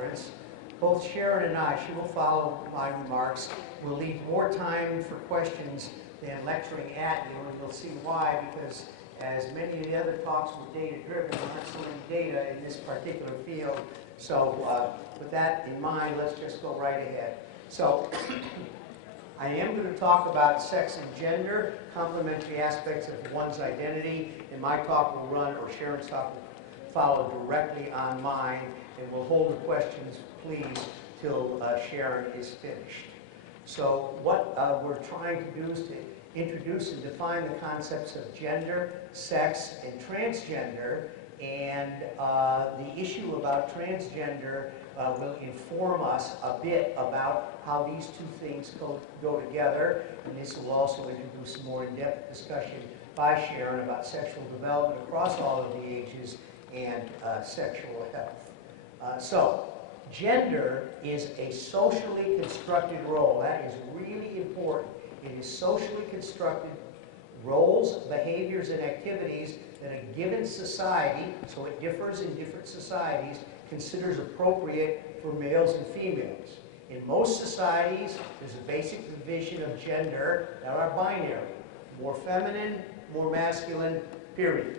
conference, both Sharron and I, she will follow my remarks, will leave more time for questions than lecturing at you, and you'll see why, because as many of the other talks were data-driven, there aren't so many data in this particular field. So with that in mind, let's just go right ahead. So I am going to talk about sex and gender, complementary aspects of one's identity, and my talk will run, or Sharon's talk will follow directly on mine, and we'll hold the questions, please, till Sharron is finished. So what we're trying to do is to introduce and define the concepts of gender, sex, and transgender, and the issue about transgender will inform us a bit about how these two things go together, and this will also introduce some more in-depth discussion by Sharron about sexual development across all of the ages and sexual health. So, gender is a socially constructed role. That is really important. It is socially constructed roles, behaviors, and activities that a given society, so it differs in different societies, considers appropriate for males and females. In most societies, there's a basic division of gender that are binary. More feminine, more masculine, period.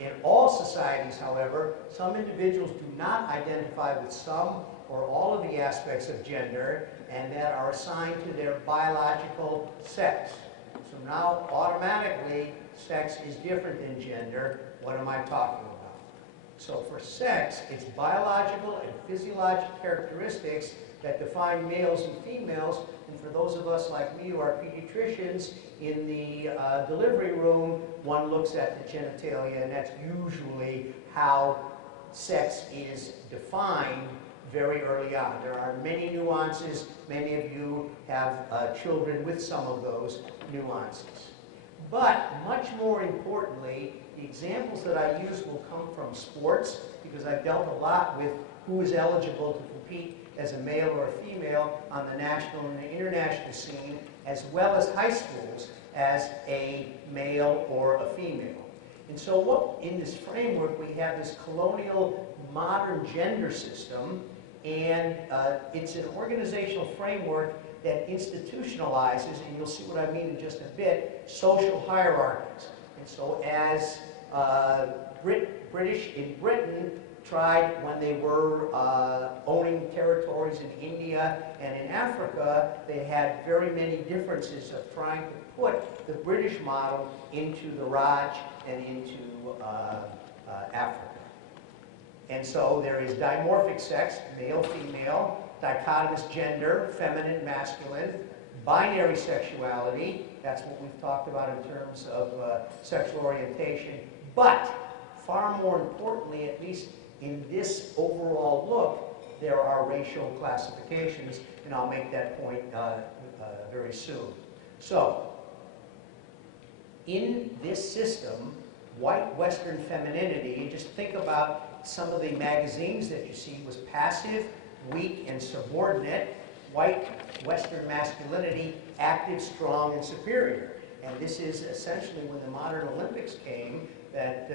In all societies, however, some individuals do not identify with some or all of the aspects of gender and that are assigned to their biological sex. So now, automatically, sex is different than gender. What am I talking about? So for sex, it's biological and physiological characteristics that define males and females. And for those of us like me who are pediatricians, in the delivery room, one looks at the genitalia, and that's usually how sex is defined very early on. There are many nuances. Many of you have children with some of those nuances. But much more importantly, the examples that I use will come from sports, because I've dealt a lot with who is eligible to compete as a male or a female on the national and the international scene, as well as high schools as a male or a female. And so what, in this framework, we have this colonial modern gender system, and it's an organizational framework that institutionalizes, and you'll see what I mean in just a bit, social hierarchies. And so as British in Britain tried, when they were owning territories in India and in Africa, they had very many differences of trying to put the British model into the Raj and into Africa. And so there is dimorphic sex, male, female, dichotomous gender, feminine, masculine, binary sexuality, that's what we've talked about in terms of sexual orientation, but far more importantly, at least in this overall look, there are racial classifications, and I'll make that point very soon. So, in this system, white Western femininity, just think about some of the magazines that you see, was passive, weak, and subordinate. White Western masculinity, active, strong, and superior. And this is essentially when the modern Olympics came, that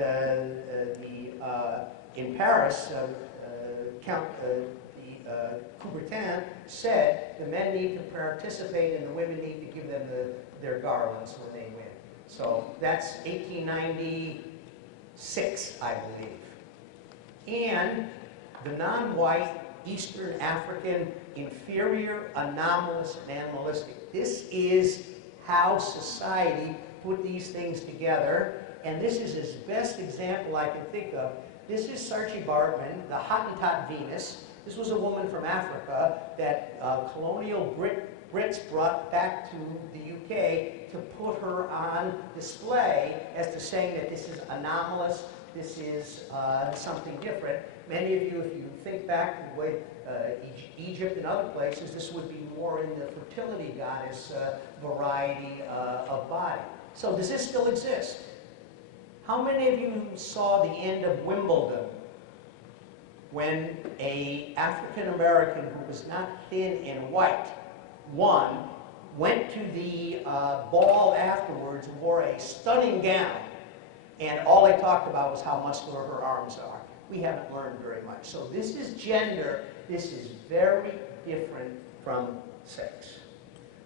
in Paris, Coubertin said the men need to participate and the women need to give them their garlands when they win. So that's 1896, I believe. And the non-white, Eastern African, inferior, anomalous, and animalistic. This is how society put these things together, and this is his best example I can think of. This is Saartjie Baartman, the Hottentot Venus. This was a woman from Africa that colonial Brits brought back to the UK to put her on display as to saying that this is anomalous, this is something different. Many of you, if you think back to the way Egypt and other places, this would be more in the fertility goddess variety of body. So does this still exist? How many of you saw the end of Wimbledon when an African American who was not thin and white won, went to the ball afterwards, wore a stunning gown, and all they talked about was how muscular her arms are? we haven't learned very much. So this is gender. This is very different from sex.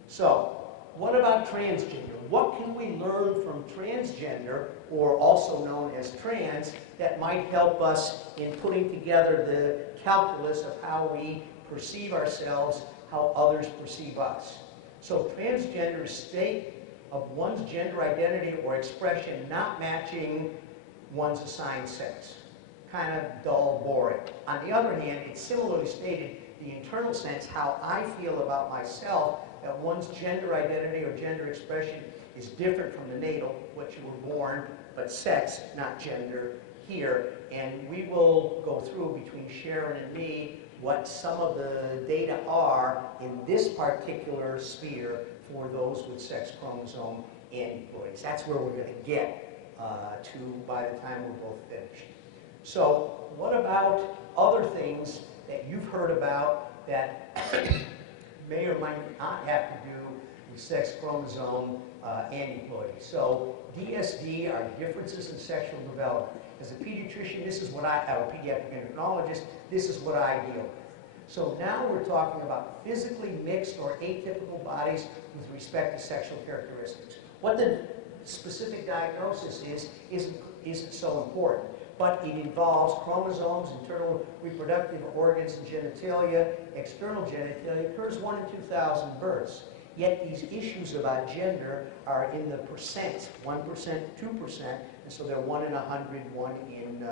So what about transgender? What can we learn from transgender, or also known as trans, that might help us in putting together the calculus of how we perceive ourselves, how others perceive us? So transgender state of one's gender identity or expression not matching one's assigned sex. Kind of dull, boring. On the other hand, it's similarly stated the internal sense, how I feel about myself, that one's gender identity or gender expression is different from the natal, what you were born, but sex, not gender, here. And we will go through between Sharron and me what some of the data are in this particular sphere for those with sex chromosome aneuploidies. That's where we're going to get to by the time we're both finished. So what about other things that you've heard about that may or might not have to do with sex chromosome aneuploidy? So DSD are differences in sexual development. As a pediatrician, this is what or pediatric endocrinologist, this is what I deal with. So now we're talking about physically mixed or atypical bodies with respect to sexual characteristics. What the specific diagnosis isn't so important, but it involves chromosomes, internal reproductive organs and genitalia, external genitalia. Occurs 1 in 2,000 births. Yet these issues about gender are in the percent, 1%, 2%, and so they're 1 in 100, 1 in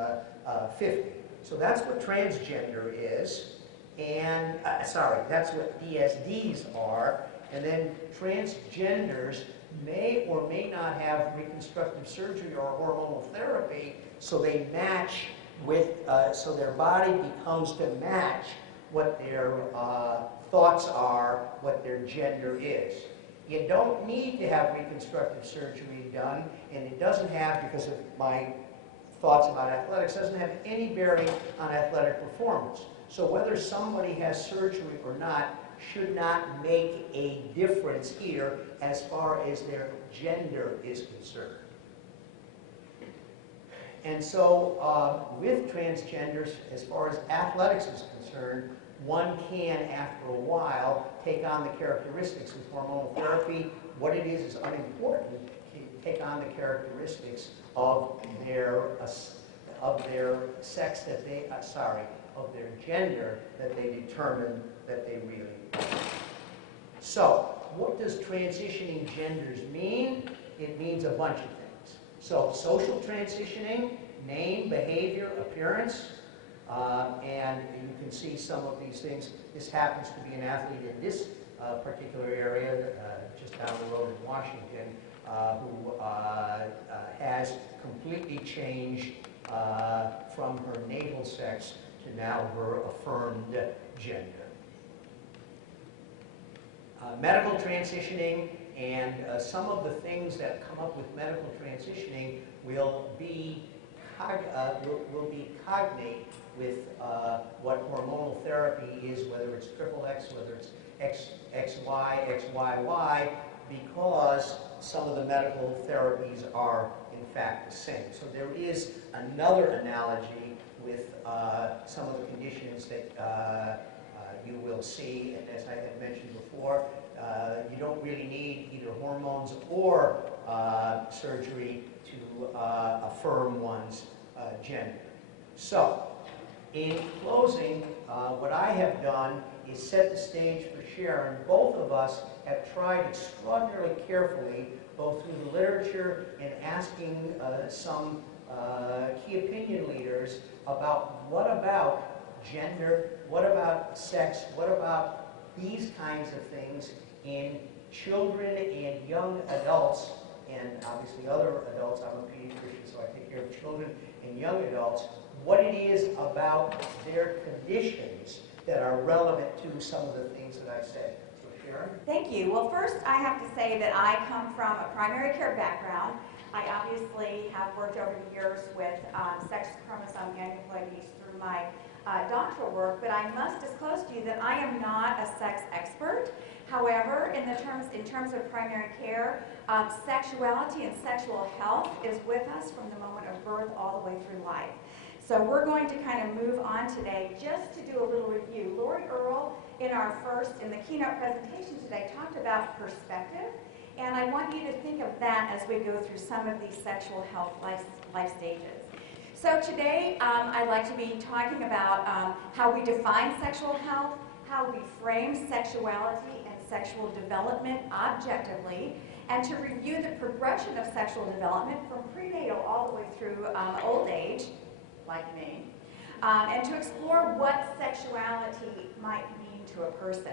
50. So that's what transgender is, and that's what DSDs are, and then transgenders may or may not have reconstructive surgery or hormonal therapy, so they match with, so their body becomes to match what their thoughts are, what their gender is. You don't need to have reconstructive surgery done, and it doesn't have, because of my thoughts about athletics, doesn't have any bearing on athletic performance. So whether somebody has surgery or not should not make a difference here as far as their gender is concerned. And so with transgenders, as far as athletics is concerned, one can, after a while, take on the characteristics with hormonal therapy. What it is unimportant. Take on the characteristics of their sex that they, of their gender that they determine that they really are. So, what does transitioning genders mean? It means a bunch of things. So, social transitioning, name, behavior, appearance, and you can see some of these things. This happens to be an athlete in this particular area, just down the road in Washington, who has completely changed from her natal sex to now her affirmed gender. Medical transitioning, and some of the things that come up with medical transitioning will be cognate with what hormonal therapy is, whether it's triple X, whether it's XY, XYY, because some of the medical therapies are in fact the same. So there is another analogy with some of the conditions that you will see, and as I have mentioned before, you don't really need either hormones or surgery to affirm one's gender. So, in closing, what I have done is set the stage for Sharron. Both of us have tried extraordinarily carefully, both through the literature and asking some key opinion leaders about what about gender, what about sex, what about these kinds of things in children and young adults, and obviously other adults. I'm a pediatrician, so I take care of children and young adults. What it is about their conditions that are relevant to some of the things that I said. So Sharron? Thank you. Well, first I have to say that I come from a primary care background. I obviously have worked over the years with sex chromosome aneuploidies through my doctoral work, but I must disclose to you that I am not a sex expert. However, in terms of primary care, sexuality and sexual health is with us from the moment of birth all the way through life. So we're going to kind of move on today just to do a little review. Lori Earle, in the keynote presentation today, talked about perspective. And I want you to think of that as we go through some of these sexual health life stages. So today, I'd like to be talking about how we define sexual health, how we frame sexuality and sexual development objectively, and to review the progression of sexual development from prenatal all the way through old age, like me, and to explore what sexuality might mean to a person.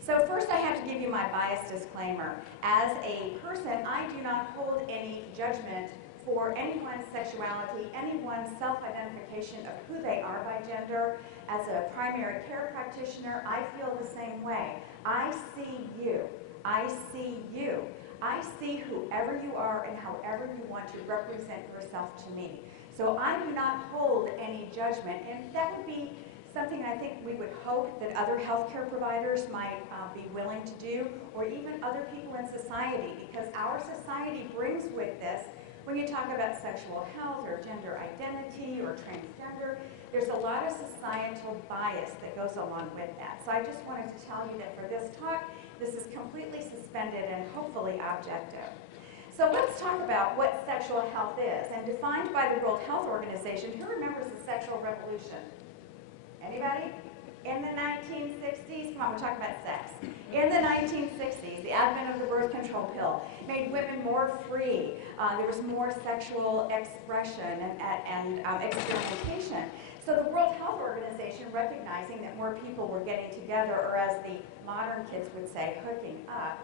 So first I have to give you my bias disclaimer. As a person, I do not hold any judgment for anyone's sexuality, anyone's self-identification of who they are by gender. As a primary care practitioner, I feel the same way. I see you. I see you. I see whoever you are and however you want to represent yourself to me. So I do not hold any judgment, and that would be something I think we would hope that other healthcare providers might be willing to do, or even other people in society, because our society brings with this, when you talk about sexual health or gender identity or transgender, there's a lot of societal bias that goes along with that. So I just wanted to tell you that for this talk, this is completely suspended and hopefully objective. So let's talk about what sexual health is, and defined by the World Health Organization. Who remembers the sexual revolution? Anybody? In the 1960s, come on, we're talking about sex. In the 1960s, the advent of the birth control pill made women more free. There was more sexual expression and experimentation. So the World Health Organization, recognizing that more people were getting together, or as the modern kids would say, hooking up,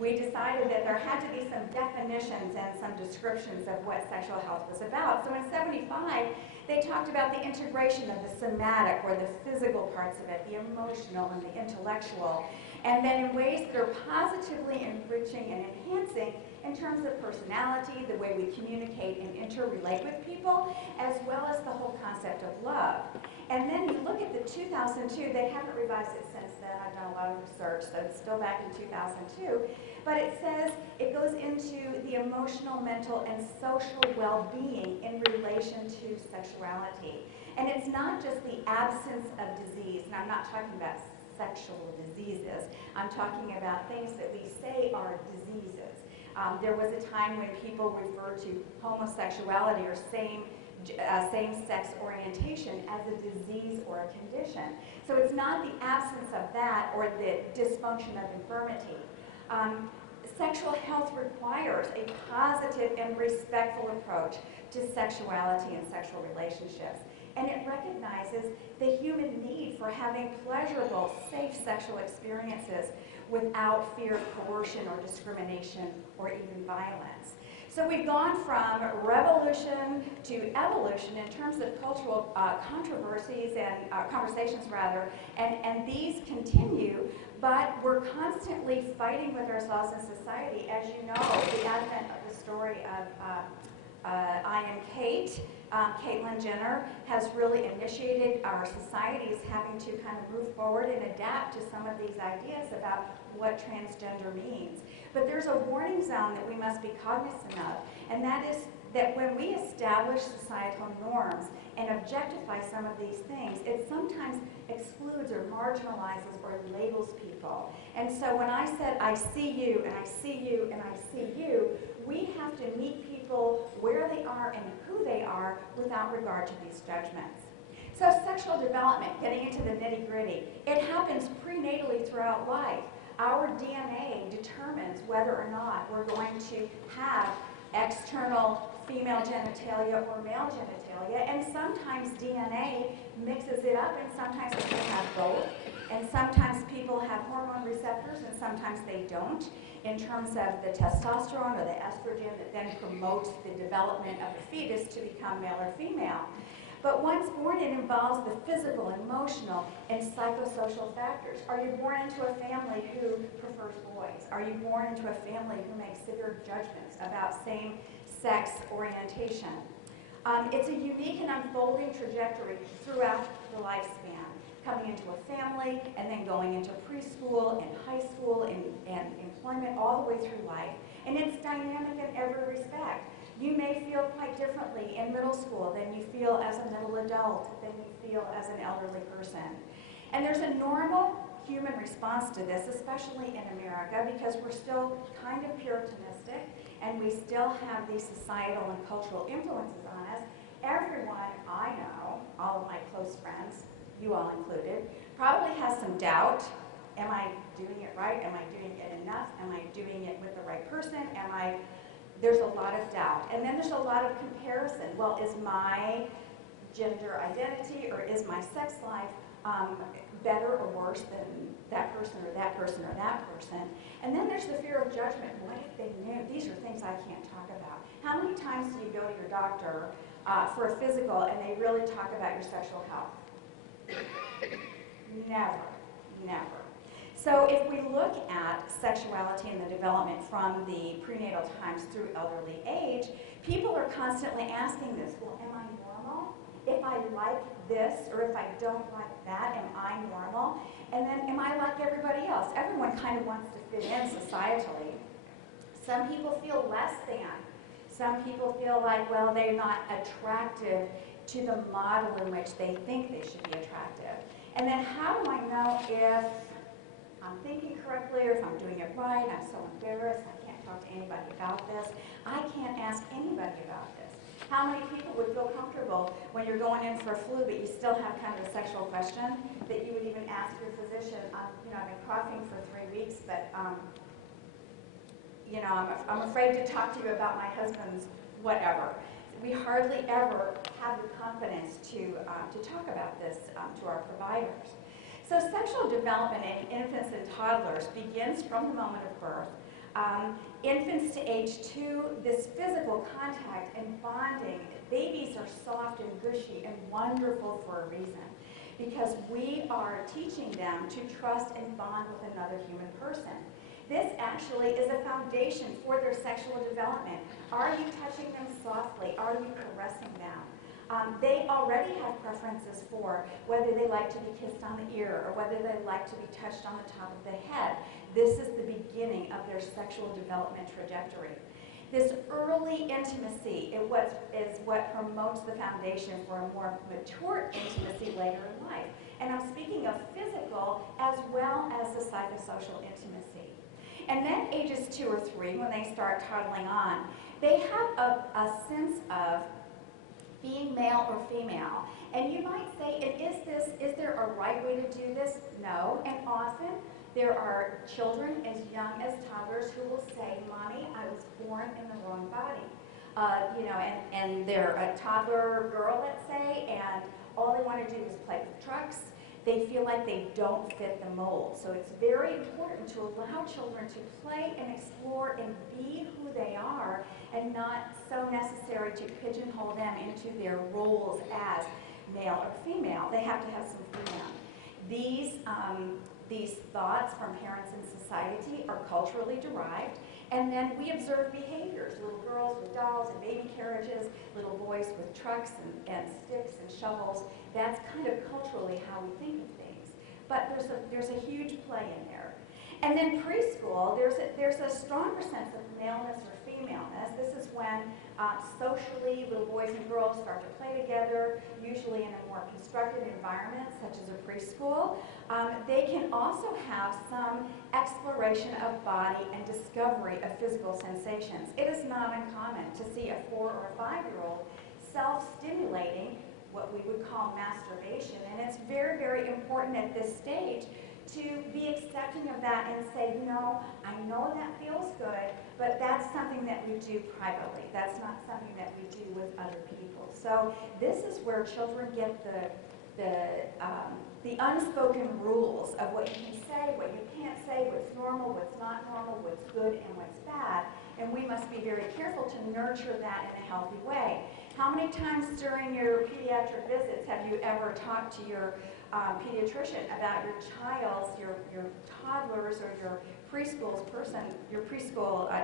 we decided that there had to be some definitions and some descriptions of what sexual health was about. So in '75, they talked about the integration of the somatic, or the physical parts of it, the emotional and the intellectual, and then in ways that are positively enriching and enhancing in terms of personality, the way we communicate and interrelate with people, as well as the whole concept of love. And then you look at the 2002, they haven't revised it since then, I've done a lot of research, so it's still back in 2002, but it says it goes into the emotional, mental, and social well-being in relation to sexuality. And it's not just the absence of disease, and I'm not talking about sexual diseases, I'm talking about things that we say are diseases. There was a time when people referred to homosexuality or same-sex orientation as a disease or a condition. So it's not the absence of that or the dysfunction of infirmity. Sexual health requires a positive and respectful approach to sexuality and sexual relationships. And it recognizes the human need for having pleasurable, safe sexual experiences without fear of coercion or discrimination or even violence. So we've gone from revolution to evolution in terms of cultural controversies and conversations rather, and these continue, but we're constantly fighting with ourselves in society. As you know, the advent of the story of I Am Kate, Caitlyn Jenner, has really initiated our societies having to kind of move forward and adapt to some of these ideas about what transgender means. But there's a warning zone that we must be cognizant of, and that is that when we establish societal norms and objectify some of these things, it sometimes excludes or marginalizes or labels people. And so when I said, I see you, and I see you, and I see you, we have to meet people where they are and who they are without regard to these judgments. So sexual development, getting into the nitty-gritty, it happens prenatally throughout life. Our DNA determines whether or not we're going to have external female genitalia or male genitalia, and sometimes DNA mixes it up, and sometimes people have both, and sometimes people have hormone receptors, and sometimes they don't, in terms of the testosterone or the estrogen that then promotes the development of the fetus to become male or female. But once born, it involves the physical, emotional, and psychosocial factors. Are you born into a family who prefers boys? Are you born into a family who makes severe judgments about same-sex orientation? It's a unique and unfolding trajectory throughout the lifespan, coming into a family and then going into preschool and high school and employment all the way through life. And it's dynamic in every respect. You may feel quite differently in middle school than you feel as a middle adult, than you feel as an elderly person. And there's a normal human response to this, especially in America, because we're still kind of puritanistic and we still have these societal and cultural influences on us. Everyone I know, all of my close friends, you all included, probably has some doubt. Am I doing it right? Am I doing it enough? Am I doing it with the right person? There's a lot of doubt. And then there's a lot of comparison. Well, is my gender identity or is my sex life better or worse than that person or that person or that person? And then there's the fear of judgment. What if they knew? These are things I can't talk about. How many times do you go to your doctor for a physical and they really talk about your sexual health? Never, never. So if we look at sexuality and the development from the prenatal times through elderly age, people are constantly asking this, well, am I normal? If I like this or if I don't like that, am I normal? And then am I like everybody else? Everyone kind of wants to fit in societally. Some people feel less than. Some people feel like, well, they're not attractive to the model in which they think they should be attractive. And then how do I know if I'm thinking correctly or if I'm doing it right? I'm so embarrassed. I can't talk to anybody about this. I can't ask anybody about this. How many people would feel comfortable when you're going in for a flu but you still have kind of a sexual question that you would even ask your physician, I've been coughing for 3 weeks, but I'm afraid to talk to you about my husband's whatever. We hardly ever have the confidence to talk about this to our providers. So sexual development in infants and toddlers begins from the moment of birth. Infants to age 2, this physical contact and bonding, babies are soft and gushy and wonderful for a reason, because we are teaching them to trust and bond with another human person. This actually is a foundation for their sexual development. Are you touching them softly? Are you caressing them? They already have preferences for whether they like to be kissed on the ear or whether they like to be touched on the top of the head. This is the beginning of their sexual development trajectory. This early intimacy is what promotes the foundation for a more mature intimacy later in life. And I'm speaking of physical as well as the psychosocial intimacy. And then ages 2 or 3, when they start toddling on, they have a sense of being male or female. And you might say, is there a right way to do this? No. And often there are children as young as toddlers who will say, Mommy, I was born in the wrong body. And they're a toddler girl, let's say, and all they want to do is play with trucks. They feel like they don't fit the mold. So it's very important to allow children to play and explore and be who they are, and not so necessary to pigeonhole them into their roles as male or female. They have to have some freedom. These thoughts from parents and society are culturally derived, and then we observe behaviors. Little girls with dolls and baby carriages, little boys with trucks and sticks and shovels. That's kind of culturally how we think of things. But there's a huge play in there. And then preschool, there's a stronger sense of maleness or femaleness. This is when socially little boys and girls start to play together, usually in a more constructed environment, such as a preschool. They can also have some exploration of body and discovery of physical sensations. It is not uncommon to see a 4 or 5-year-old self-stimulating what we would call masturbation, and it's very, very important at this stage to be accepting of that and say, no, I know that feels good, but that's something that we do privately. That's not something that we do with other people. So this is where children get the unspoken rules of what you can say, what you can't say, what's normal, what's not normal, what's good and what's bad, and we must be very careful to nurture that in a healthy way. How many times during your pediatric visits have you ever talked to your pediatrician about your child's, your toddler's or your preschool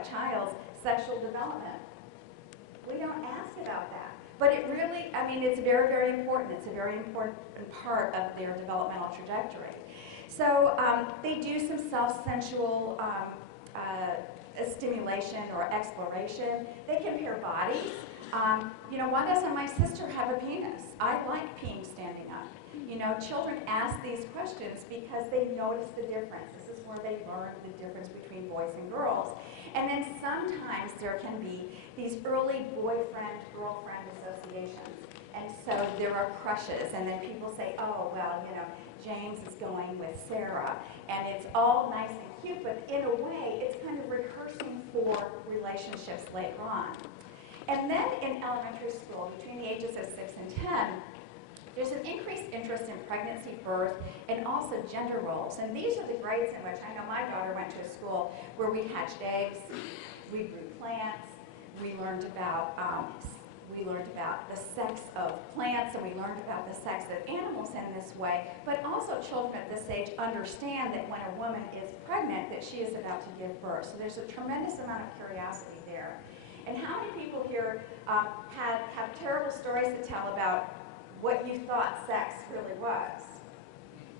child's sexual development? We don't ask about that. But it really, it's very, very important. It's a very important part of their developmental trajectory. So they do some self-sensual stimulation or exploration. They compare bodies. You know, why doesn't my sister have a penis? I like peeing standing up. You know, children ask these questions because they notice the difference. This is where they learn the difference between boys and girls. And then sometimes there can be these early boyfriend-girlfriend associations. And so there are crushes, and then people say, oh, well, you know, James is going with Sarah. And it's all nice and cute, but in a way, it's kind of rehearsing for relationships later on. And then in elementary school, between the ages of 6 and 10, there's an increased interest in pregnancy, birth, and also gender roles. And these are the grades in which I know my daughter went to a school where we hatched eggs, we grew plants, we learned about the sex of plants, and we learned about the sex of animals in this way. But also children at this age understand that when a woman is pregnant, that she is about to give birth. So there's a tremendous amount of curiosity there. And how many people here have terrible stories to tell about what you thought sex really was?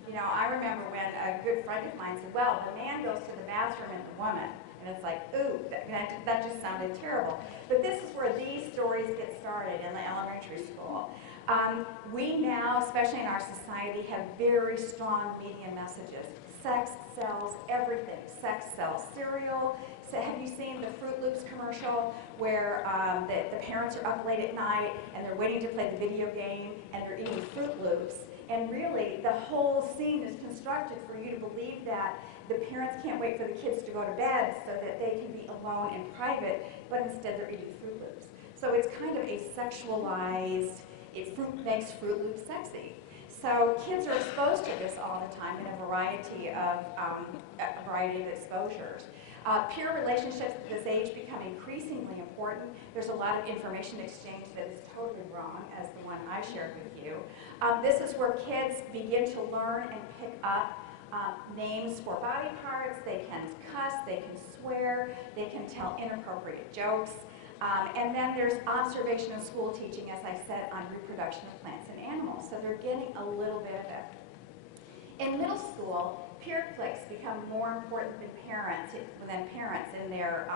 You know, I remember when a good friend of mine said, well, the man goes to the bathroom and the woman. And it's like, ooh, that just sounded terrible. But this is where these stories get started in the elementary school. We now, especially in our society, have very strong media messages. Sex sells everything. Sex sells cereal. So have you seen the Fruit Loops commercial where the parents are up late at night and they're waiting to play the video game and they're eating Fruit Loops? And really, the whole scene is constructed for you to believe that the parents can't wait for the kids to go to bed so that they can be alone in private, but instead they're eating Fruit Loops. So it's kind of a sexualized, fruit makes Fruit Loops sexy. So kids are exposed to this all the time in a variety of exposures. Peer relationships at this age become increasingly important. There's a lot of information exchange that is totally wrong, as the one I shared with you. This is where kids begin to learn and pick up names for body parts. They can cuss, they can swear, they can tell inappropriate jokes. And then there's observation and school teaching, as I said, on reproduction of plants and animals. So they're getting a little bit of it. In middle school, peer cliques become more important than parents in their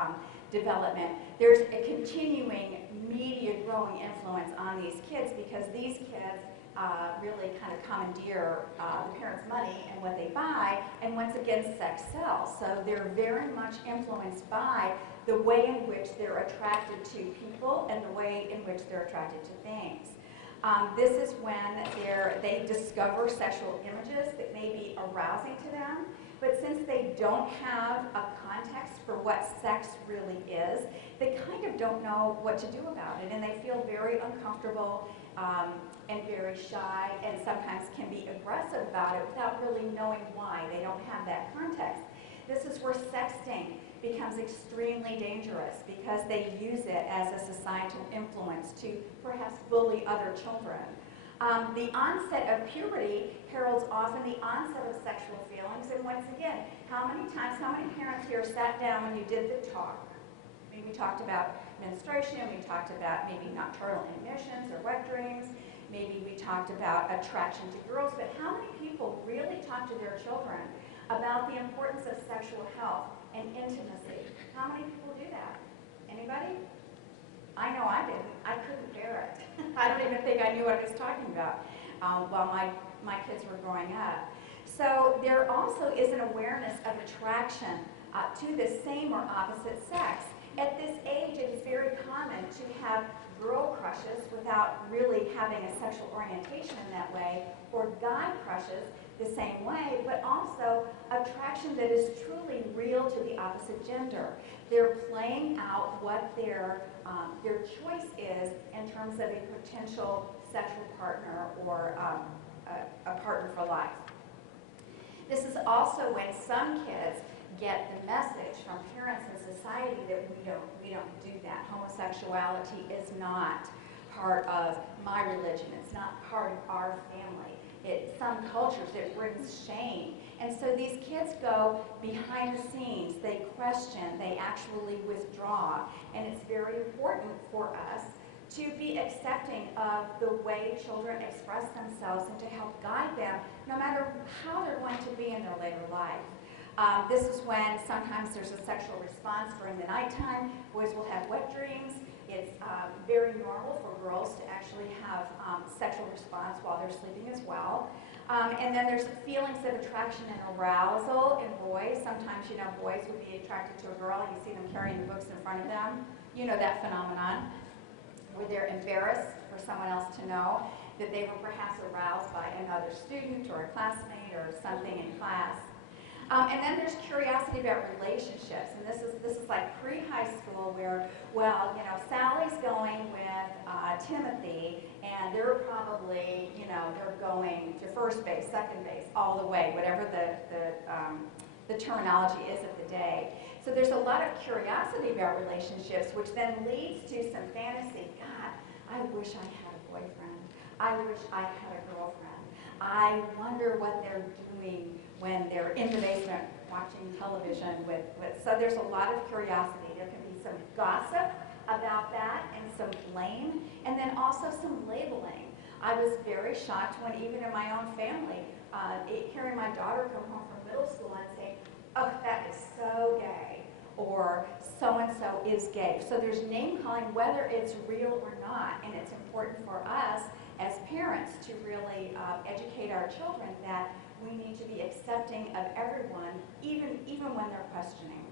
development. There's a continuing media growing influence on these kids because these kids really kind of commandeer the parents' money and what they buy, and once again, sex sells. So they're very much influenced by the way in which they're attracted to people and the way in which they're attracted to things. This is when they discover sexual images that may be arousing to them, but since they don't have a context for what sex really is, they kind of don't know what to do about it, and they feel very uncomfortable and very shy, and sometimes can be aggressive about it without really knowing why. They don't have that context. This is where sexting becomes extremely dangerous because they use it as a societal influence to perhaps bully other children. The onset of puberty heralds often the onset of sexual feelings, and once again, how many parents here sat down when you did the talk? Maybe we talked about menstruation, we talked about maybe nocturnal emissions or wet dreams, maybe we talked about attraction to girls, but how many people really talk to their children about the importance of sexual health and intimacy? How many people do that? Anybody? I know I didn't. I couldn't bear it. I don't even think I knew what I was talking about while my kids were growing up. So there also is an awareness of attraction to the same or opposite sex. At this age, it is very common to have girl crushes without really having a sexual orientation in that way, or guy crushes the same way, but also attraction that is truly real to the opposite gender. They're playing out what their choice is in terms of a potential sexual partner or a partner for life. This is also when some kids get the message from parents and society that we don't do that. Homosexuality is not part of my religion. It's not part of our family. Some cultures, it brings shame. And so these kids go behind the scenes, they question, they actually withdraw. And it's very important for us to be accepting of the way children express themselves and to help guide them no matter how they're going to be in their later life. This is when sometimes there's a sexual response during the nighttime. Boys will have wet dreams. It's very normal for girls to actually have sexual response while they're sleeping as well. And then there's feelings of attraction and arousal in boys. Sometimes, you know, boys would be attracted to a girl and you see them carrying the books in front of them. You know that phenomenon, where they're embarrassed for someone else to know that they were perhaps aroused by another student or a classmate or something in class. And then there's curiosity about relationships, and this is like pre-high school where, well, you know, Sally's going with Timothy, and they're probably, you know, they're going to first base, second base, all the way, whatever the terminology is of the day. So there's a lot of curiosity about relationships, which then leads to some fantasy. God, I wish I had a boyfriend. I wish I had a girlfriend. I wonder what they're doing when they're in the basement watching television so there's a lot of curiosity. There can be some gossip about that and some blame, and then also some labeling. I was very shocked when even in my own family, hearing my daughter come home from middle school and say, oh, that is so gay, or so-and-so is gay. So there's name calling whether it's real or not, and it's important for us as parents to really educate our children that we need to be accepting of everyone, even when they're questioning.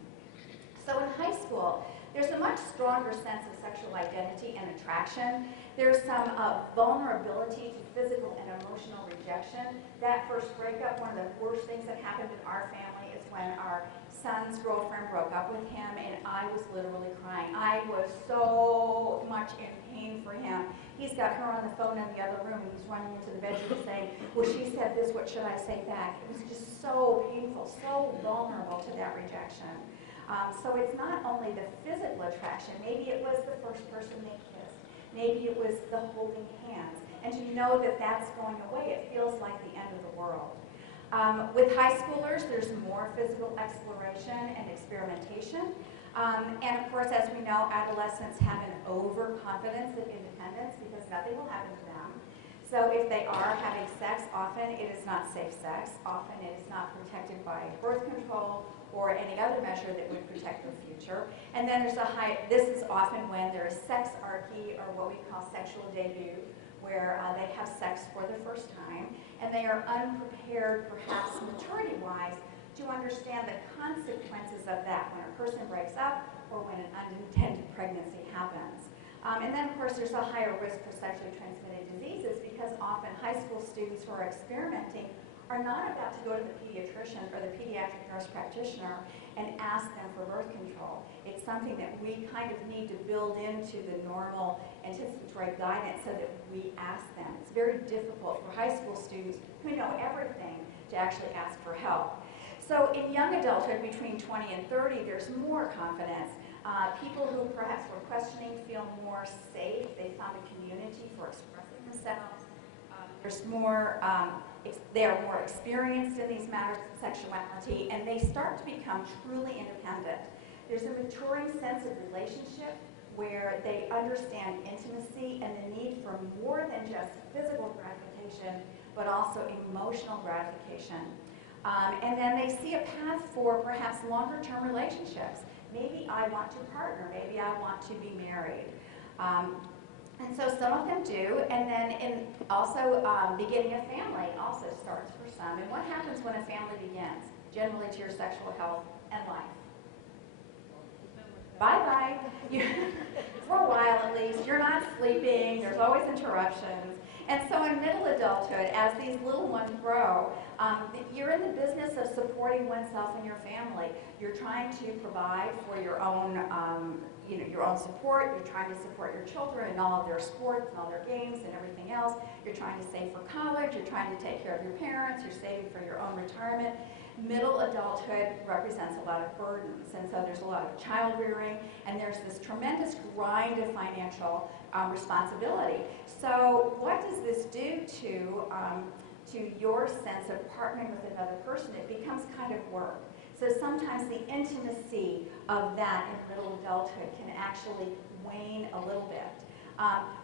So in high school, there's a much stronger sense of sexual identity and attraction. There's some vulnerability to physical and emotional rejection. That first breakup, one of the worst things that happened in our family is when our son's girlfriend broke up with him, and I was literally crying. I was so much in pain for him. He's got her on the phone in the other room, and he's running into the bedroom saying, well, she said this, what should I say back? It was just so painful, so vulnerable to that rejection. So it's not only the physical attraction. Maybe it was the first person they kissed. Maybe it was the holding hands. And to know that that's going away, it feels like the end of the world. With high schoolers, there's more physical exploration and experimentation. And of course, as we know, adolescents have an overconfidence of independence because nothing will happen to them. So if they are having sex, often it is not safe sex. Often it is not protected by birth control or any other measure that would protect their future. And then there's this is often when there is sexarchy, or what we call sexual debut, where they have sex for the first time, and they are unprepared, perhaps maturity-wise, to understand the consequences of that when a person breaks up or when an unintended pregnancy happens. And then, of course, there's a higher risk for sexually transmitted diseases because often high school students who are experimenting are not about to go to the pediatrician or the pediatric nurse practitioner and ask them for birth control. It's something that we kind of need to build into the normal anticipatory guidance so that we ask them. It's very difficult for high school students who know everything to actually ask for help. So in young adulthood, between 20 and 30, there's more confidence. People who perhaps were questioning feel more safe. They found a community for expressing themselves. There's more, they are more experienced in these matters of sexuality, and they start to become truly independent. There's a maturing sense of relationship where they understand intimacy and the need for more than just physical gratification, but also emotional gratification. And then they see a path for perhaps longer-term relationships. Maybe I want to partner, maybe I want to be married. And so some of them do, and then also beginning a family also starts for some. And what happens when a family begins? Generally to your sexual health and life. Bye-bye. For a while at least. You're not sleeping. There's always interruptions. And so in middle adulthood, as these little ones grow, you're in the business of supporting oneself and your family. You're trying to provide for your own your own support. You're trying to support your children in all of their sports and all their games and everything else. You're trying to save for college. You're trying to take care of your parents. You're saving for your own retirement. Middle adulthood represents a lot of burdens, and so there's a lot of child rearing, and there's this tremendous grind of financial responsibility. So what does this do to your sense of partnering with another person? It becomes kind of work. So sometimes the intimacy of that in middle adulthood can actually wane a little bit.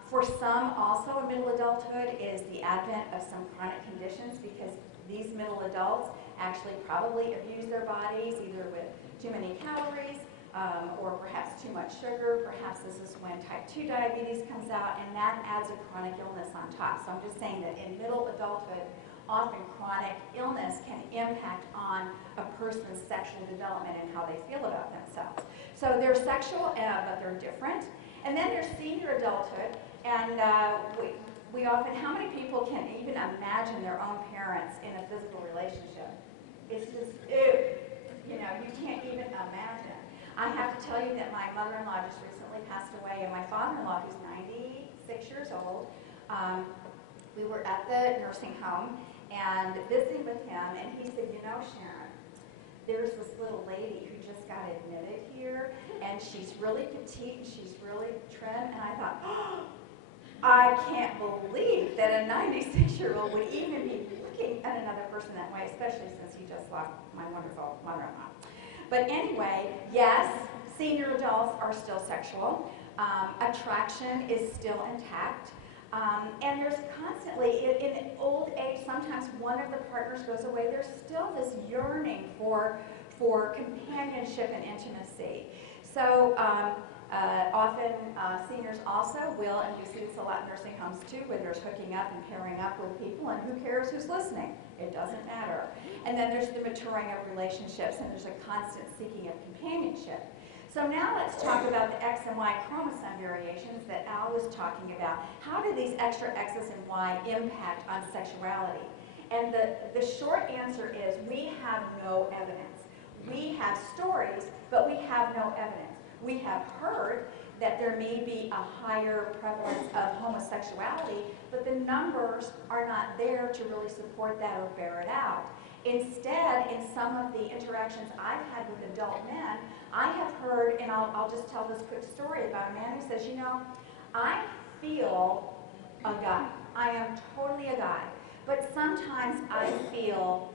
For some also in middle adulthood is the advent of some chronic conditions because These middle adults actually probably abuse their bodies either with too many calories or perhaps too much sugar. Perhaps this is when type 2 diabetes comes out, and that adds a chronic illness on top. So I'm just saying that in middle adulthood, often chronic illness can impact on a person's sexual development and how they feel about themselves. So they're sexual, but they're different. And then there's senior adulthood, and we often, how many people can even imagine their own parents in a physical relationship? It's just, ew, you know, you can't even imagine. I have to tell you that my mother-in-law just recently passed away, and my father-in-law, who's 96 years old, we were at the nursing home and visiting with him, and he said, you know, Sharon, there's this little lady who just got admitted here, and she's really petite, and she's really trim, and I thought, oh, I can't believe that a 96-year-old would even be looking at another person that way, especially since he just lost my wonderful mother-in-law. But anyway, yes, senior adults are still sexual. Attraction is still intact. And there's constantly, in old age, sometimes one of the partners goes away, there's still this yearning for companionship and intimacy. So often seniors also will, and we see this a lot in nursing homes too, where there's hooking up and pairing up with people, and who cares who's listening? It doesn't matter. And then there's the maturing of relationships, and there's a constant seeking of companionship. So now let's talk about the X and Y chromosome variations that Al was talking about. How do these extra X's and Y impact on sexuality? And the short answer is we have no evidence. We have stories, but we have no evidence. We have heard that there may be a higher prevalence of homosexuality, but the numbers are not there to really support that or bear it out. Instead, in some of the interactions I've had with adult men, I have heard, and I'll just tell this quick story about a man who says, you know, I feel a guy. I am totally a guy. But sometimes I feel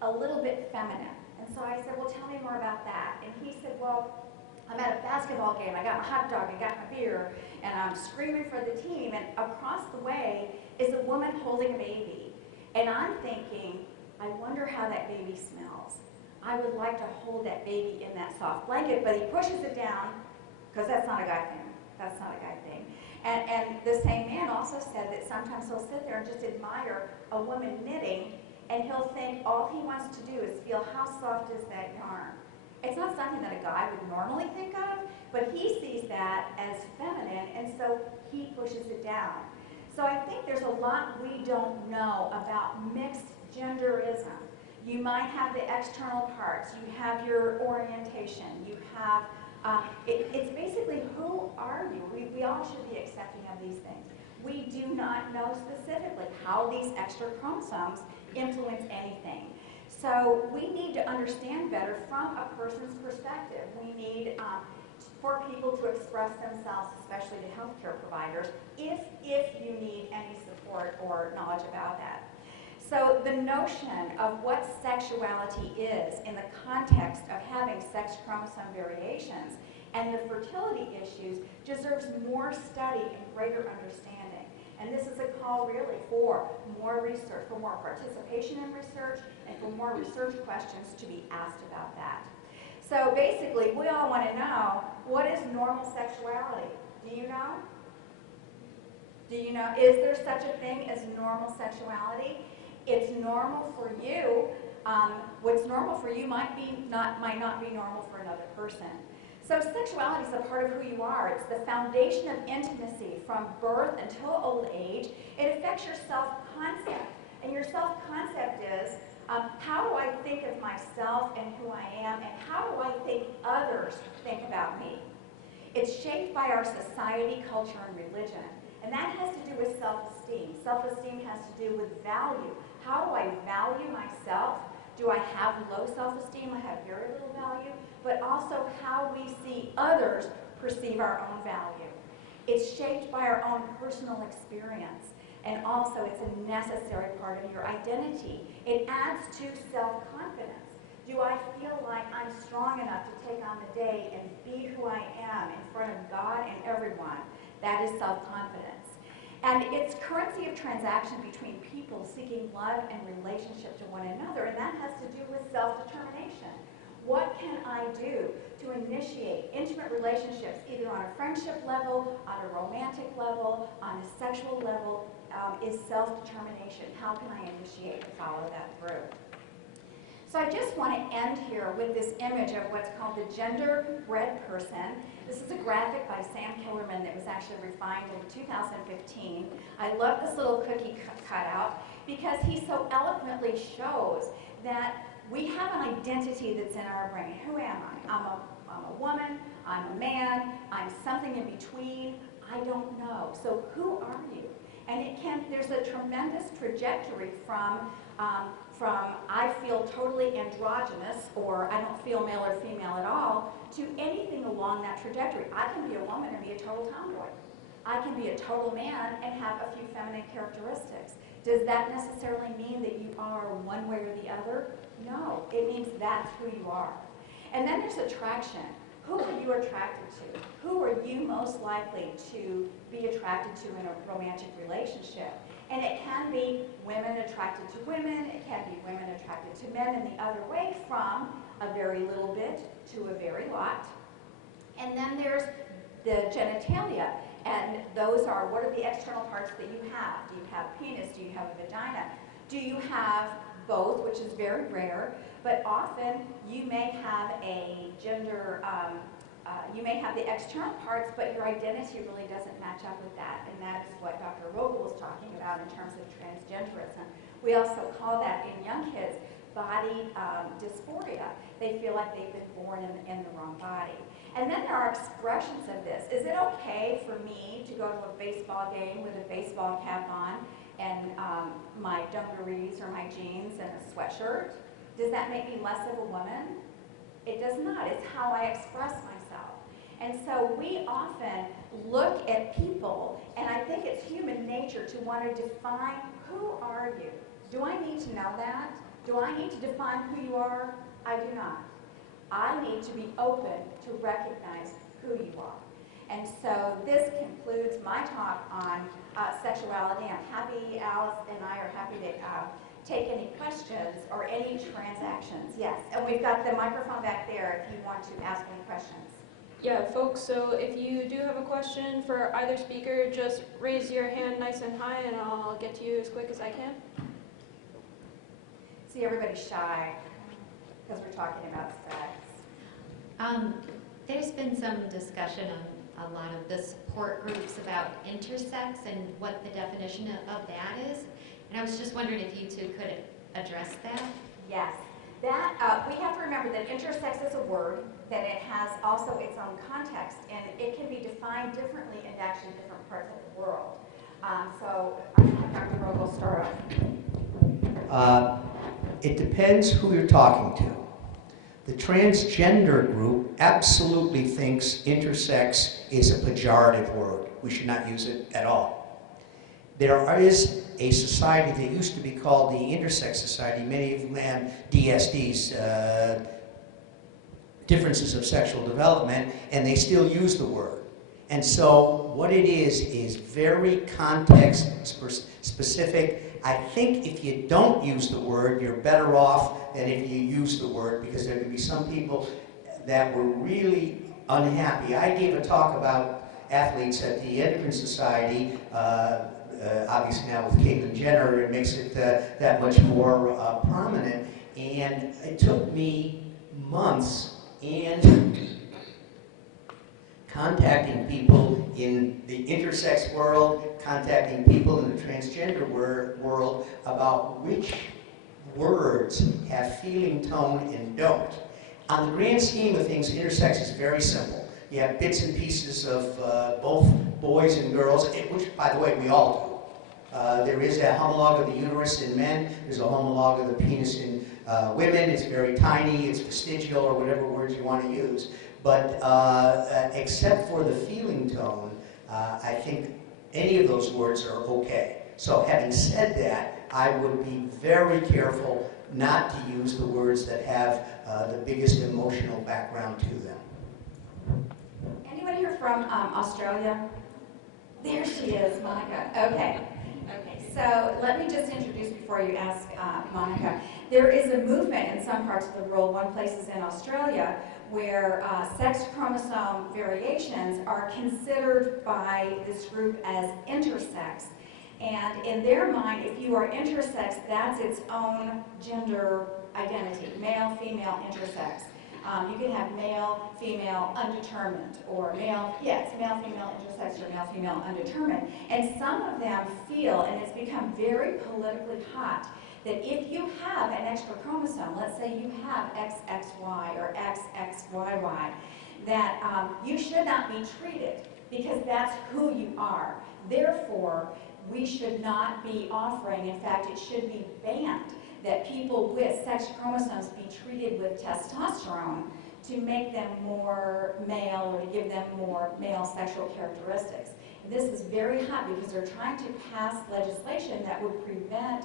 a little bit feminine. And so I said, well, tell me more about that. And he said, well, I'm at a basketball game. I got my hot dog, I got my beer, and I'm screaming for the team. And across the way is a woman holding a baby. And I'm thinking, I wonder how that baby smells. I would like to hold that baby in that soft blanket, but he pushes it down, because that's not a guy thing. That's not a guy thing. And the same man also said that sometimes he'll sit there and just admire a woman knitting, and he'll think all he wants to do is feel how soft is that yarn. It's not something that a guy would normally think of, but he sees that as feminine, and so he pushes it down. So I think there's a lot we don't know about mixed genderism. You might have the external parts, you have your orientation, you have, it's basically who are you? We all should be accepting of these things. We do not know specifically how these extra chromosomes influence anything. So we need to understand better from a person's perspective. We need for people to express themselves, especially to healthcare providers, if you need any support or knowledge about that. So the notion of what sexuality is in the context of having sex chromosome variations and the fertility issues deserves more study and greater understanding. And this is a call really for more research, for more participation in research, and for more research questions to be asked about that. So basically, we all want to know, what is normal sexuality? Do you know? Do you know? Is there such a thing as normal sexuality? It's normal for you. What's normal for you might not be normal for another person. So sexuality is a part of who you are. It's the foundation of intimacy from birth until old age. It affects your self-concept. And your self-concept is, how do I think of myself and who I am, and how do I think others think about me? It's shaped by our society, culture, and religion. And that has to do with self-esteem. Self-esteem has to do with value. How do I value myself? Do I have low self-esteem? I have very little value. But also how we see others perceive our own value. It's shaped by our own personal experience. And also it's a necessary part of your identity. It adds to self-confidence. Do I feel like I'm strong enough to take on the day and be who I am in front of God and everyone? That is self-confidence. And it's currency of transaction between people seeking love and relationship to one another, and that has to do with self-determination. What can I do to initiate intimate relationships, either on a friendship level, on a romantic level, on a sexual level, is self-determination. How can I initiate and follow that through? So I just want to end here with this image of what's called the gender-bred person. This is a graphic by Sam Killerman that was actually refined in 2015. I love this little cookie cutout because he so eloquently shows that we have an identity that's in our brain. Who am I? I'm a woman, I'm a man, I'm something in between, I don't know. So who are you? And there's a tremendous trajectory from I feel totally androgynous, or I don't feel male or female at all, to anything along that trajectory. I can be a woman and be a total tomboy. I can be a total man and have a few feminine characteristics. Does that necessarily mean that you are one way or the other? No, it means that's who you are. And then there's attraction. Who are you attracted to? Who are you most likely to be attracted to in a romantic relationship? And it can be women attracted to women, it can be women attracted to men, and the other way, from a very little bit to a very lot. And then there's the genitalia, and those are, what are the external parts that you have? Do you have penis? Do you have a vagina? Do you have both, which is very rare, but often you may have a gender, you may have the external parts, but your identity really doesn't match up with that, and that is what Dr. Rogol was talking about in terms of transgenderism. We also call that in young kids body dysphoria. They feel like they've been born in the wrong body. And then there are expressions of this. Is it okay for me to go to a baseball game with a baseball cap on and my dungarees or my jeans and a sweatshirt? Does that make me less of a woman? It does not. It's how I express myself. And so we often look at people, and I think it's human nature to want to define, who are you? Do I need to know that? Do I need to define who you are? I do not. I need to be open to recognize who you are. And so this concludes my talk on sexuality. I'm happy, Alice and I are happy to take any questions or any transactions. Yes, and we've got the microphone back there if you want to ask any questions. Yeah, folks, so if you do have a question for either speaker, just raise your hand nice and high and I'll get to you as quick as I can. See, everybody's shy because we're talking about sex. There's been some discussion on a lot of the support groups about intersex and what the definition of that is. And I was just wondering if you two could address that. Yes. That, we have to remember that intersex is a word, that it has also its own context, and it can be defined differently in actually different parts of the world. So I'm going to have Dr. Rogol start off. It depends who you're talking to. The transgender group absolutely thinks intersex is a pejorative word. We should not use it at all. There is a society that used to be called the Intersex Society. Many of them have DSDs, differences of sexual development, and they still use the word. And so what it is very context specific. I think if you don't use the word, you're better off than if you use the word, because there could be some people that were really unhappy. I gave a talk about athletes at the Endocrine Society, obviously now with Caitlyn Jenner, it makes it that much more prominent. And it took me months and contacting people in the intersex world, contacting people in the transgender world about which words have feeling tone and don't. On the grand scheme of things, intersex is very simple. You have bits and pieces of both boys and girls, which, by the way, we all do. There is a homologue of the uterus in men. There's a homologue of the penis in women. It's very tiny. It's vestigial, or whatever words you want to use. But except for the feeling tone, I think any of those words are okay. So having said that, I would be very careful not to use the words that have the biggest emotional background to them. Anyone here from Australia? There she is, Monica. Okay. Okay, so let me just introduce before you ask Monica. There is a movement in some parts of the world, one place is in Australia, where sex chromosome variations are considered by this group as intersex. And in their mind, if you are intersex, that's its own gender identity, male, female, intersex. You can have male, female, undetermined, or male, male, female, intersex, or male, female, undetermined. And some of them feel, and it's become very politically hot, that if you have an extra chromosome, let's say you have XXY or XXYY, that you should not be treated because that's who you are. Therefore, we should not be offering, in fact, it should be banned that people with sex chromosomes be treated with testosterone to make them more male or to give them more male sexual characteristics. And this is very hot because they're trying to pass legislation that would prevent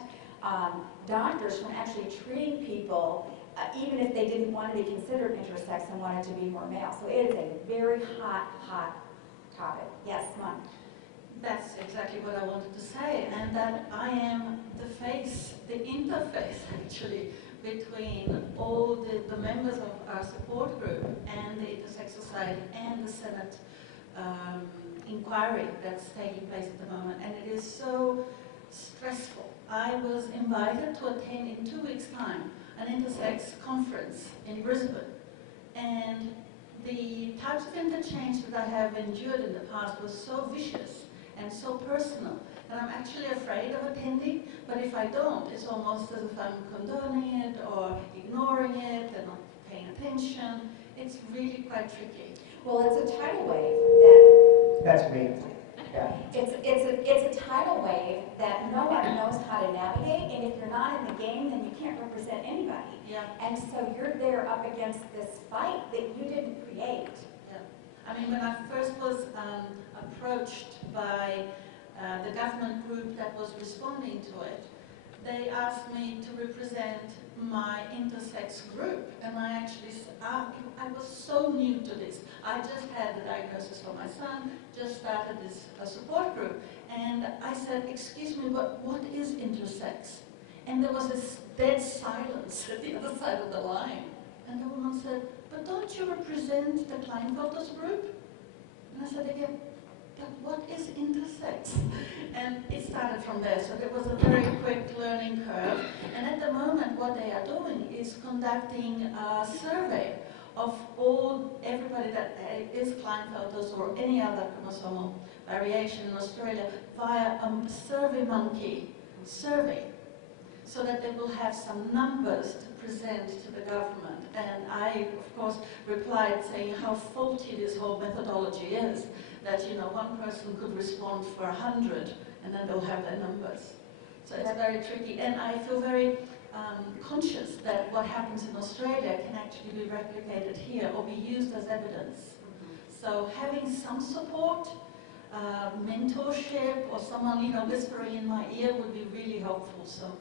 doctors from actually treating people even if they didn't want to be considered intersex and wanted to be more male. So it is a very hot, hot topic. Yes, Mon? That's exactly what I wanted to say, and that I am the face, the interface actually, between all the members of our support group and the Intersex Society and the Senate inquiry that's taking place at the moment, and it is so stressful. I was invited to attend in 2 weeks' time an intersex conference in Brisbane, and the types of interchange that I have endured in the past was so vicious and so personal that I'm actually afraid of attending, but if I don't, it's almost as if I'm condoning it or ignoring it and not paying attention. It's really quite tricky. Well, it's a tidal wave That's me. Yeah. it's a tidal wave that no one knows how to navigate, and if you're not in the game, then you can't represent anybody. Yeah. And so you're there up against this fight that you didn't create. Yeah. I mean, when I first was approached by the government group that was responding to it, they asked me to represent my intersex group, and I actually, I was so new to this. I just had the diagnosis for my son, just started this support group, and I said, excuse me, but what is intersex? And there was this dead silence at the other side of the line. And the woman said, but don't you represent the Klinefelter's group? And I said again, but what is intersex? And it started from there, so there was a very quick learning curve. And at the moment, what they are doing is conducting a survey of everybody that is Klinefelter's or any other chromosomal variation in Australia via a SurveyMonkey survey, so that they will have some numbers to present to the government. And I, of course, replied saying how faulty this whole methodology is, that, you know, one person could respond for 100 and then they'll have their numbers. So it's very tricky. And I feel very conscious that what happens in Australia can actually be replicated here or be used as evidence. So having some support, mentorship, or someone, you know, whispering in my ear would be really helpful. So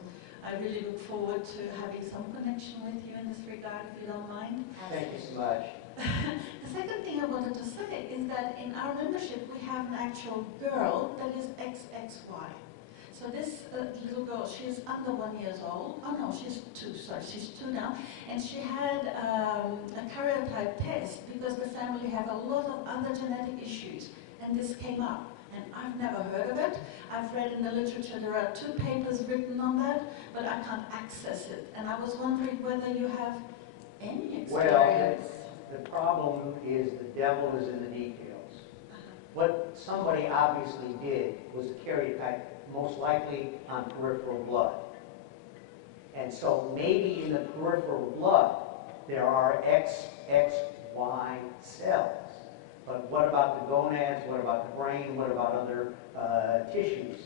I really look forward to having some connection with you in this regard, if you don't mind. Thank you so much. The second thing I wanted to say is that in our membership we have an actual girl that is XXY. So this little girl, she's under 1 year old. Oh no, she's 2, sorry, she's 2 now. And she had a karyotype test because the family have a lot of other genetic issues. And this came up. And I've never heard of it. I've read in the literature there are 2 papers written on that, but I can't access it. And I was wondering whether you have any experience. Well, the problem is the devil is in the details. What somebody obviously did was a karyotype, most likely on peripheral blood. And so maybe in the peripheral blood there are XXY cells. But what about the gonads? What about the brain? What about other tissues?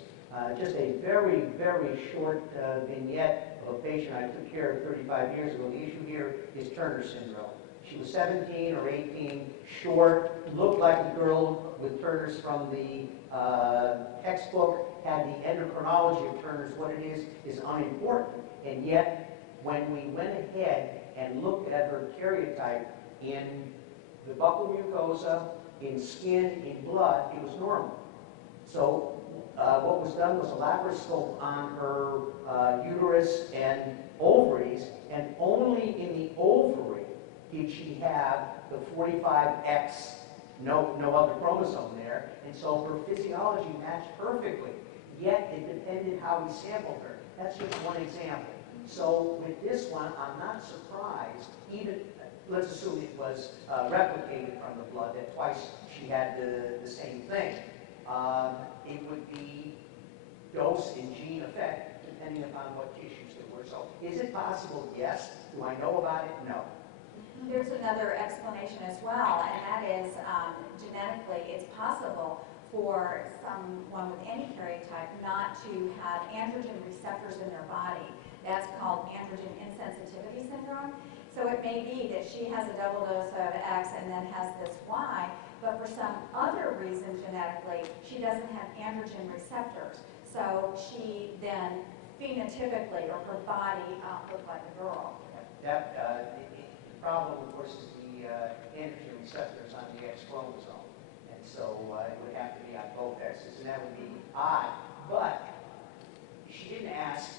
Just a very, very short vignette of a patient I took care of 35 years ago. The issue here is Turner syndrome. She was 17 or 18, short, looked like a girl with Turner's from the textbook, had the endocrinology of Turner's. What it is unimportant. And yet, when we went ahead and looked at her karyotype in the buccal mucosa, in skin, in blood, it was normal. So what was done was a laparoscope on her uterus and ovaries, and only in the ovary did she have the 45X, no other chromosome there, and so her physiology matched perfectly. Yet it depended how we sampled her. That's just one example. So with this one, I'm not surprised, even, let's assume it was replicated from the blood, that twice she had the same thing. It would be dose and gene effect, depending upon what tissues there were. So is it possible? Yes. Do I know about it? No. There's another explanation as well, and that is genetically it's possible for someone with any karyotype not to have androgen receptors in their body. That's called androgen insensitivity syndrome. So it may be that she has a double dose of X and then has this Y, but for some other reason genetically, she doesn't have androgen receptors. So she then phenotypically, or her body looks like a girl. The problem, of course, is the androgen receptors on the X chromosome. And so it would have to be on both X's, and that would be odd. But she didn't ask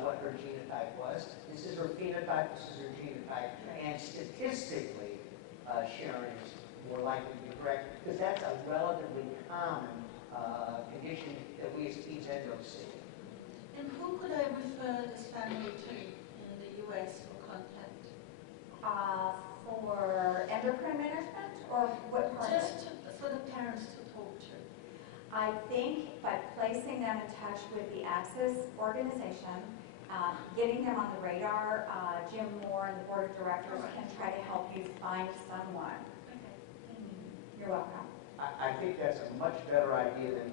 what her genotype was. This is her phenotype, this is her genotype. And statistically, Sharron is more likely to be correct, because that's a relatively common condition that we as teens end up seeing. And who could I refer this family to in the U.S. for contact? For endocrine management, or what part? Just for the parents to talk to. I think by placing them in touch with the Access organization, getting them on the radar, Jim Moore and the board of directors can try to help you find someone. You're welcome. I think that's a much better idea than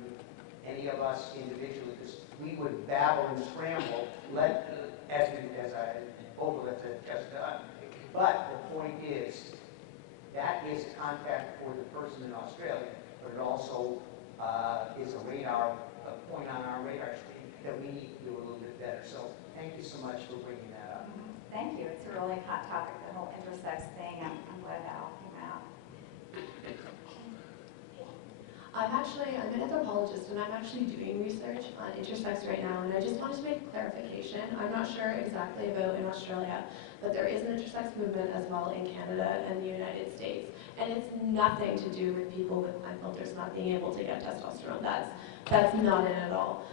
any of us individually, because we would babble and scramble, as I both of us have just done. But the point is, that is contact for the person in Australia, but it also is a point on our radar screen that we need to do a little bit better. So thank you so much for bringing that up. Thank you. It's a really hot topic, the whole intersex thing. I'm glad that all came out. I'm an anthropologist, and I'm actually doing research on intersex right now, and I just wanted to make a clarification. I'm not sure exactly about in Australia, but there is an intersex movement as well in Canada and the United States, and it's nothing to do with people with Klinefelters not being able to get testosterone. That's not it at all.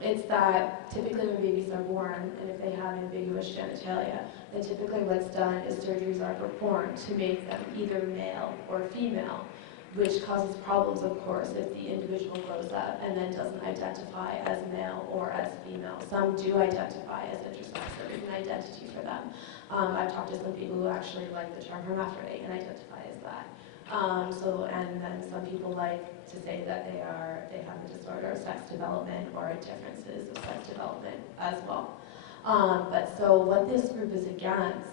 It's that typically when babies are born, and if they have ambiguous genitalia, then typically what's done is surgeries are performed to make them either male or female, which causes problems, of course, if the individual grows up and then doesn't identify as male or as female. Some do identify as intersex. There is an identity for them. I've talked to some people who actually like the term hermaphrodite and identify as that. And then some people like to say that they have a disorder of sex development or differences of sex development as well. So what this group is against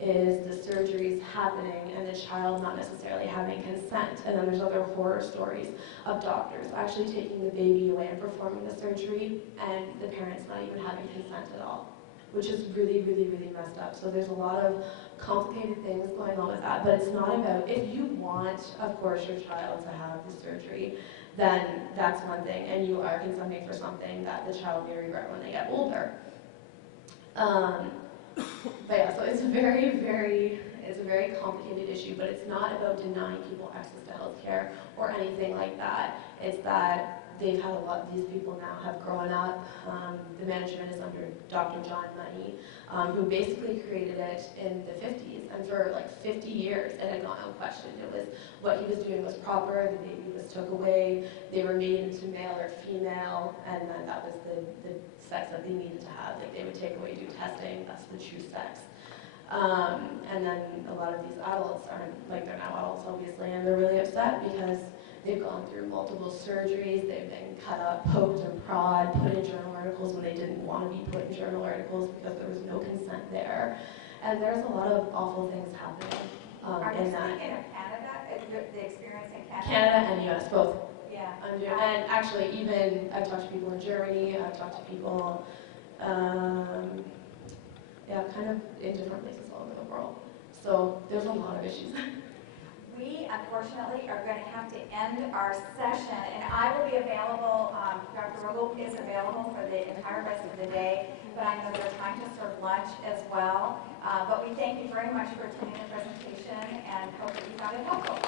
is the surgeries happening and the child not necessarily having consent. And then there's other horror stories of doctors actually taking the baby away and performing the surgery and the parents not even having consent at all, which is really, really, really messed up. So there's a lot of complicated things going on with that, but it's not about, if you want, of course, your child to have the surgery, then that's one thing, and you are consenting for something that the child may regret when they get older. But yeah, so it's a very complicated issue, but it's not about denying people access to healthcare or anything like that. It's that they've had these people now have grown up. The management is under Dr. John Money, who basically created it in the 50s, and for like 50 years it had gone unquestioned. It was, what he was doing was proper, the baby was took away, they were made into male or female, and then that was the sex that they needed to have. Like, they would take away, do testing, that's the true sex. And then a lot of these adults are, like, they're now adults obviously, and they're really upset because they've gone through multiple surgeries, they've been cut up, poked and prod, put in journal articles when they didn't want to be put in journal articles because there was no consent there. And there's a lot of awful things happening in that. Are you speaking of Canada, the experience in Canada? Canada and US, both. Yeah. And actually, even, I've talked to people in Germany, I've talked to people, kind of in different places all over the world. So there's a lot of issues. We, unfortunately, are going to have to end our session, and I will be available, Dr. Rogol is available for the entire rest of the day, but I know they're trying to serve lunch as well. But we thank you very much for attending the presentation and hope that you found it helpful.